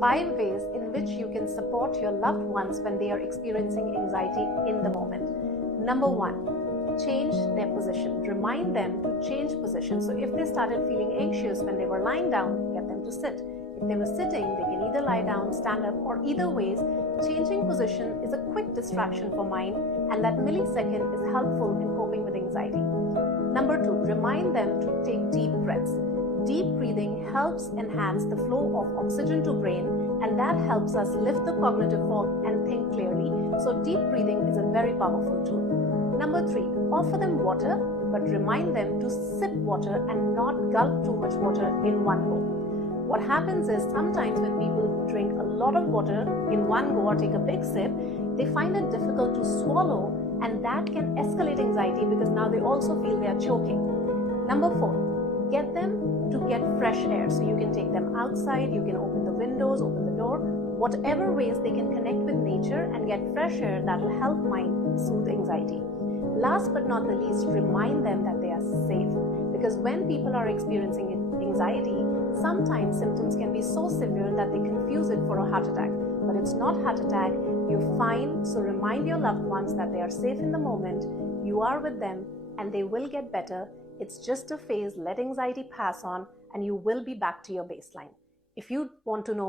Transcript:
5 ways in which you can support your loved ones when they are experiencing anxiety in the moment. Number 1, change their position. Remind them to change position. So if they started feeling anxious when they were lying down, get them to sit. If they were sitting, they can either lie down, stand up, or either ways. Changing position is a quick distraction for mind, and that millisecond is helpful in coping with anxiety. Number 2, remind them to take deep breaths. Deep breathing helps enhance the flow of oxygen to brain, and that helps us lift the cognitive fog and think clearly. So deep breathing is a very powerful tool. Number 3, offer them water, but remind them to sip water and not gulp too much water in one go. What happens is sometimes when people drink a lot of water in one go or take a big sip, they find it difficult to swallow, and that can escalate anxiety because now they also feel they are choking. Number 4, get them to get fresh air. So you can take them outside, you can open the windows, open the door, whatever ways they can connect with nature and get fresh air that will help mind soothe anxiety. Last but not the least, remind them that they are safe, because when people are experiencing anxiety, sometimes symptoms can be so severe that they confuse it for a heart attack. But it's not heart attack, you're fine. So remind your loved ones that they are safe in the moment, you are with them, and they will get better. It's just a phase, let anxiety pass on, and you will be back to your baseline. If you want to know more,